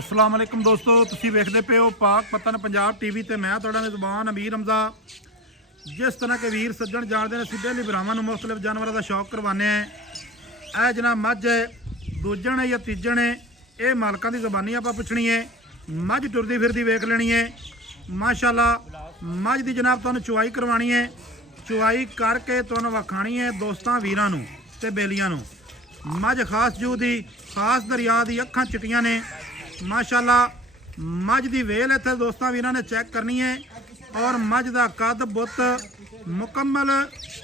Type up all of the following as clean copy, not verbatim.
अस्सलाम वालेकुम दोस्तों, तुसीं वेखदे पे हो पाक पतन पंजाब टीवी ते मैं तुहाडा मेज़बान अमीर हमजा। जिस तरह के वीर सज्जण जाणदे ने असीं डेली भरावां नूं मुख्तलिफ जानवरों का शौक करवाने हैं। ਇਹ जनाब मझ है दूजण है या तीजण है, ये मालकां दी ज़बानी आपां पुछनी है। मझ टुरदी फिरदी वेख लेनी है माशाअल्लाह। मझ दी जनाब तुहानूं चुवाई करवानी है, चुवाई करके तुहानूं वखाणी है दोस्तां वीरां नूं ते बेलियां नूं। मझ खास जू दी खास दरिया दी अखां चिट्टियां ने माशाअल्लाह। मझ दी वेल इत्थे दोस्तां वीरां ने चैक करनी है और मझ दा कद बुत मुकम्मल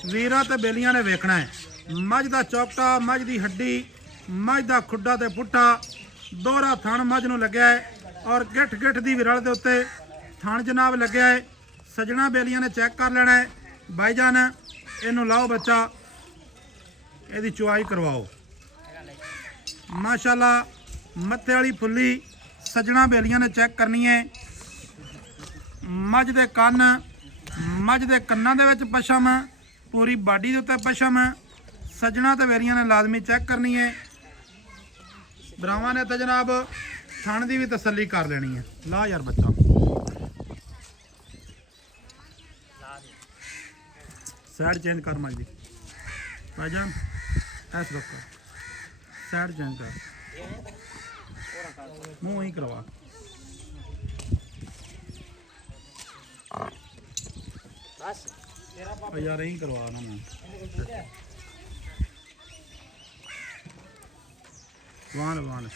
वीरां ते बेलियां ने वेखना है। मझ दा चौकटा, मझ दी हड्डी, मझ दा खुड्डा ते पुट्ठा दोहरा थण मझ नूं लग्या है और गिठ गिठ दी विरल दे उत्ते थण जनाब लग्या है। सजना बेलियां ने चैक कर लेना है। भाईजान इनू लाओ बच्चा, इहदी चुआई करवाओ माशाअल्लाह। मत्थे वाली फुल्ली सजना बेलियां ने चैक करनी है। मझ दे कन्न, मझ दे कन्नां दे विच पशम, पूरी बाडी दे उत्ते पशम सजना ते बेलियां ने लाजमी चैक करनी है। भरावां ने तो जनाब थण दी भी तसल्ली कर लेनी है। ला यार बच्चा, साइड चेंज कर मझ दी भाईजान, ऐस रुक साइड चेंज कर, मुँह ही करवा। यार यही करवा ना मैं वाल वाल।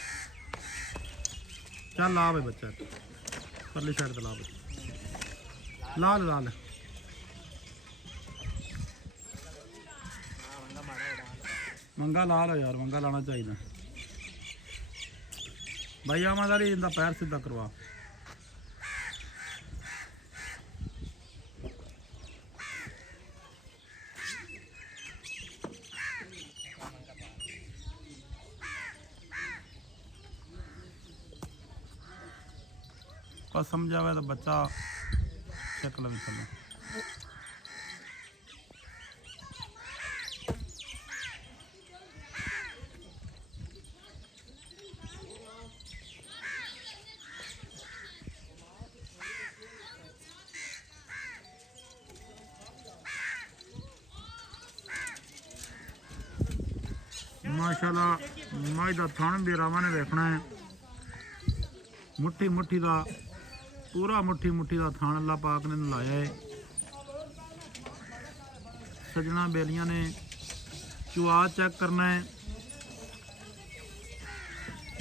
चल ला भाई बच्चा, परली साइड तो ला बच्चा, लाल लाल मंगा ला लो यार, मंगा लाना चाहिए भाई। आमादारी इनका पैर सीधा करवा। समझावे तो बच्चा शक्ल भी चलो। माशाअल्लाह मझ का थण भी रावां ने देखना है। मुट्ठी मुट्ठी का पूरा मुट्ठी मुट्ठी का थान अल्लाह पाक ने लाया है। सजना बेलियां ने चुआ चेक करना है।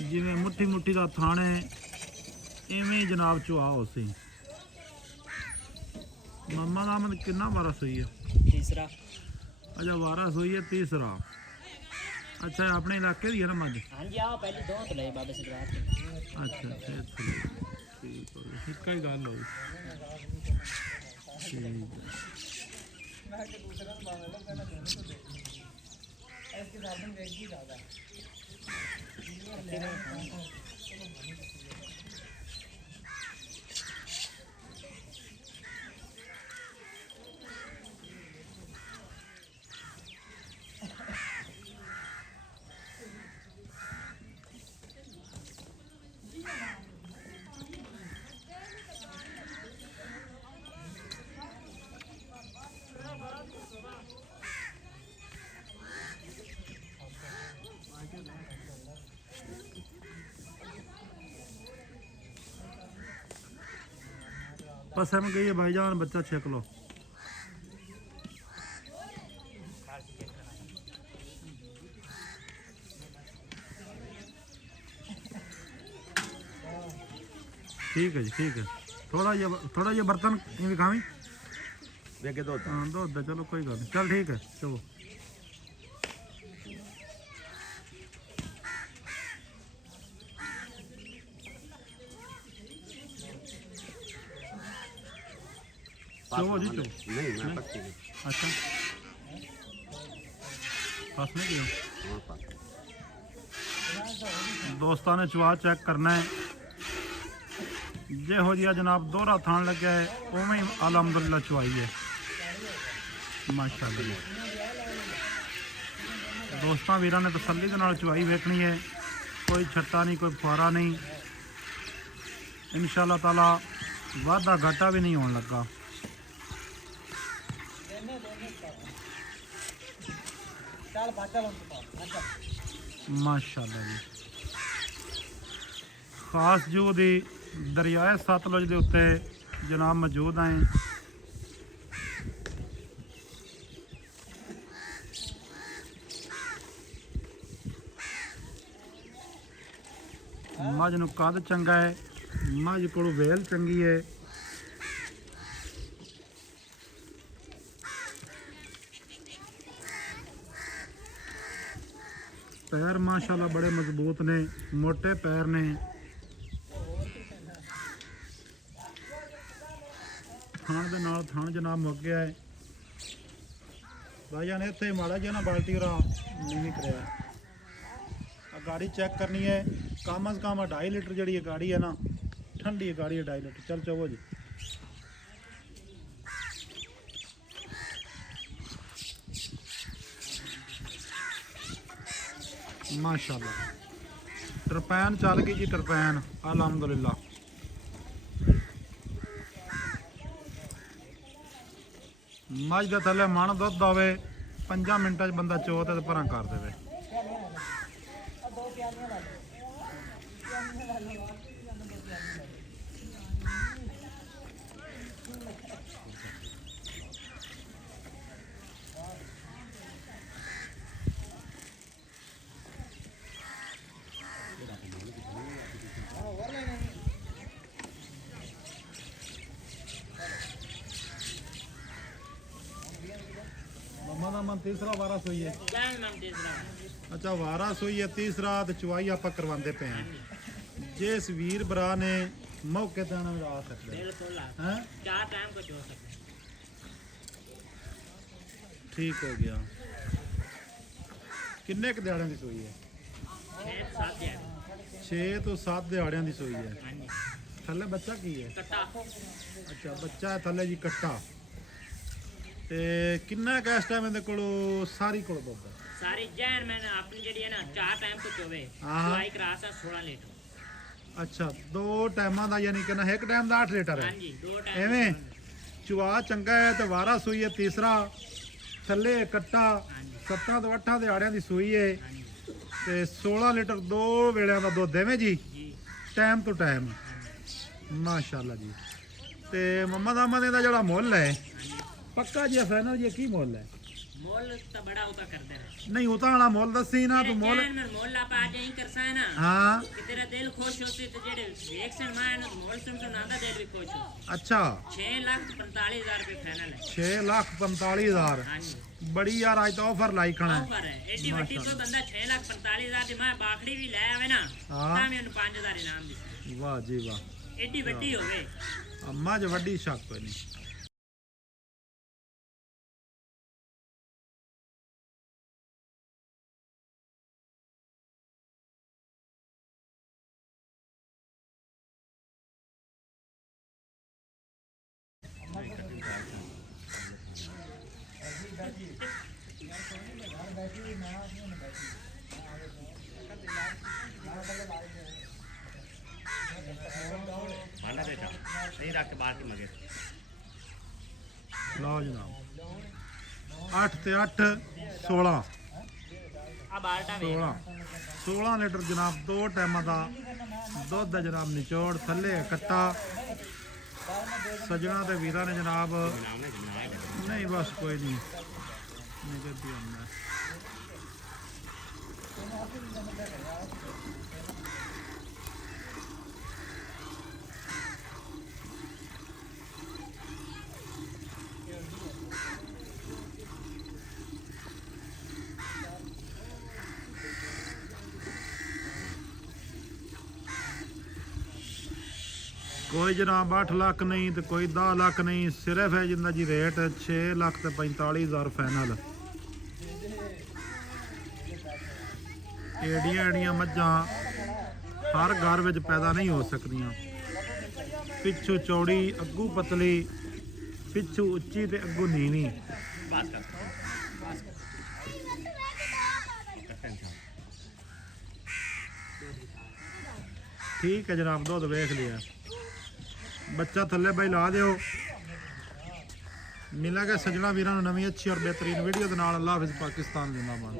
जिवें मुट्ठी मुट्ठी का थान है इवें जनाब चुआ हो सी। मम्मा का मन कितना वारस हुई है? तीसरा। अच्छा वारस हुई है तीसरा। अच्छा अपने इलाके दी है ना मझ? हाँ जी, आओ पहले दो तो ले बाबे से बात। अच्छा अच्छा ठीक है, एक ही गल होई पसम गई है भाईजान, बच्चा छेक लो। ठीक है जी, ठीक है। थोड़ा ये बर्तन इवें खावी हाँ दो चलो कोई गल नहीं। चल ठीक है चलो। चलो जी चलो। नहीं मैं पक्की नहीं। अच्छा पास में गया दोस्तों ने चुआ चेक करना है। जो जी जनाब दोहरा थान लगे है उवें अलहमदुलिल्लाह चुआई है माशाअल्लाह। दोस्तों वीरां ने तसल्ली दे नाल चुआई वेखनी है, कोई छट्टा नहीं कोई फुआरा नहीं। इंशाल्लाह ताला वादा घाटा भी नहीं होने लगा। माशाल्लाह जी खास जो दी दरियाए सतलुज के उत्ते जनाब मौजूद हैं। मझ नूं कद चंगा है, मझ को वेल चंगी है। पैर माशाल्लाह बड़े मजबूत ने, मोटे पैर ने। थान दे नाल थान जनाब मुक गया है। भाईजान इत्थे माड़ा जिहा ना बाल्टी और नहीं कराया। गाड़ी चेक करनी है, कम अज कम 2.5 लीटर जी गाड़ी है ना, ठंडी है गाड़ी है 2.5 लीटर। चल चवो जी माशाल्लाह टरपैन चल गई जी, टरपैन अलहमदुलिल्लाह। मझ के थले मन दुध आवे 5 मिनटा बंदा चो तो परा कर दे। मम्मा का मन तीसरा वारा सोई है। अच्छा वारा सोई है तीसरा, तो चुवाई आप करवाते पे हैं। जिस वीर भरा ने मौके ते आना आ सकते हैं, 4 टाइम को चो सकते। ठीक हो गया। किन्ने क दिहाड़ियां की सोई है? 6 तो 7 दिहाड़ियां की सोई है। थल्ले बच्चा की है? कट्टा। अच्छा बच्चा है थल्ले जी कट्टा। ते किन्ना क इस टाइम इहदे कोल सारी कोल दुध? सारी जैन मैंने अपनी जेडी है ना 4 टाइम को चोवे, हाँ। चुवाई करा सा 16 लीटर। अच्छा 2 टाइमां दा यानी कि ना एक टाइम दा 8 लीटर है। हां जी 2 टाइम। एवें चुआ चंगा है तो वारा सोई है तीसरा, थल्ले कट्टा 7 तो 8 दिहाड़ियां दी सोई है ते 16 लीटर 2 वेलियां दा दुध देवे जी, टाइम तो टाइम। माशाल्लाह जी। ते मम्मा दा मने दा जेड़ा मुੱਲ है पक्का जी फाइनल जी की मुੱਲ है? मोल तो बड़ा होता करते रहे। नहीं होता वाला मुੱਲ दसी ना तो मुੱਲ मोल आप आज यही करसा है ना। हाँ कि तेरा दिल खुश होते तो जेडे रिएक्शन मां ना मोल सुन नादा दिल भी खुश हो। अच्छा 6,45,000 रुपए फाइनल है। 6,45,000। हां जी बड़ी यार आज तो ऑफर लाई खड़ा है। ऑफर है एडी वड्डी को बंदा 6,45,000 दी मैं बाखड़ी भी ले आवे ना हाँ। ता मैं 5,000 इनाम दी। वाह जी वाह। एडी वड्डी होवे अम्मा जो वड्डी शक कोई नहीं। भांडा बेटा नहीं रख के बाहर के मगे लो जनाब 8 ते 8 16 अब आल्टा वे 16 लीटर जनाब 2 टाइमां दा दुध है जनाब। निचोड़ थल्ले कट्टा सजना ते वीरा ने जनाब नहीं बस कोई नहीं निकल भी हमने कोई जनाब 8 लाख नहीं तो कोई 10 लाख नहीं, सिर्फ है जिंदा जी रेट 6,45,000 फाइनल। एडियां एडियां मझां हर घर में पैदा नहीं हो सकदियां। पिछू चौड़ी अगू पतली, पिछू उच्ची ते अगू नीवी। बात कर ठीक है जनाब दुध वेख लिया। ਬੱਚਾ ਥੱਲੇ ਬਾਈ ਲਾ ਦਿਓ। ਮਿਲਾਂਗੇ ਸੱਜਣਾ ਵੀਰਾਂ ਨੂੰ ਨਵੀਂ ਅੱਛੀ ਔਰ ਬਿਹਤਰੀਨ ਵੀਡੀਓ ਦੇ ਨਾਲ। ਅੱਲਾਹ ਹਾਫਿਜ਼, ਪਾਕਿਸਤਾਨ ਜ਼ਿੰਦਾਬਾਦ।